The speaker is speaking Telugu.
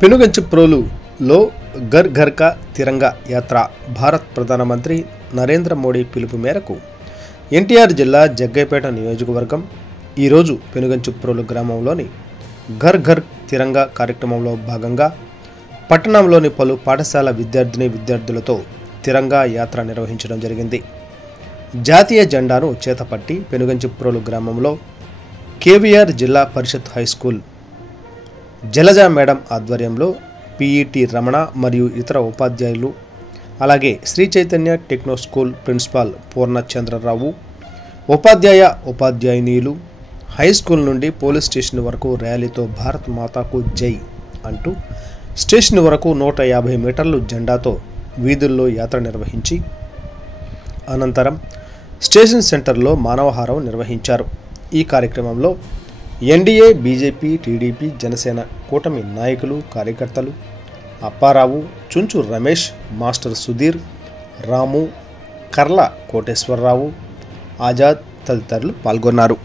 పెనుగంచిప్రోలులో ఘర్ ఘర్ కా తిరంగా యాత్ర భారత ప్రధానమంత్రి నరేంద్ర మోడీ పిలుపు మేరకు ఎన్టీఆర్ జిల్లా జగ్గైపేట నియోజకవర్గం ఈరోజు పెనుగంచిప్రోలు గ్రామంలోని ఘర్ ఘర్ తిరంగా కార్యక్రమంలో భాగంగా పట్టణంలోని పలు పాఠశాల విద్యార్థులతో తిరంగా యాత్ర నిర్వహించడం జరిగింది. జాతీయ జెండాను చేతపట్టి పెనుగంచిప్రోలు గ్రామంలో KVR Zilla Parishad high school Jalaja madam ఆధ్వర్యంలో పీఈటీ రమణ మరియు ఇతర ఉపాధ్యాయులు, అలాగే Sri Chaitanya techno school principal Purnachandrarao, ఉపాధ్యాయునీలు హై స్కూల్ నుండి పోలీస్ స్టేషన్ వరకు ర్యాలీతో భారత్ మాతాకు జై అంటూ స్టేషన్ వరకు 150 మీటర్లు జెండాతో వీధుల్లో యాత్ర నిర్వహించి అనంతరం స్టేషన్ సెంటర్లో మానవహారం నిర్వహించారు. ఈ కార్యక్రమంలో ఎన్డీఏ, బీజేపీ, టీడీపీ, జనసేన కూటమి నాయకులు, కార్యకర్తలు అప్పారావు, చుంచు రమేష్, మాస్టర్ సుధీర్, రాము, కర్ల కోటేశ్వరరావు, ఆజాద్ తదితరులు పాల్గొన్నారు.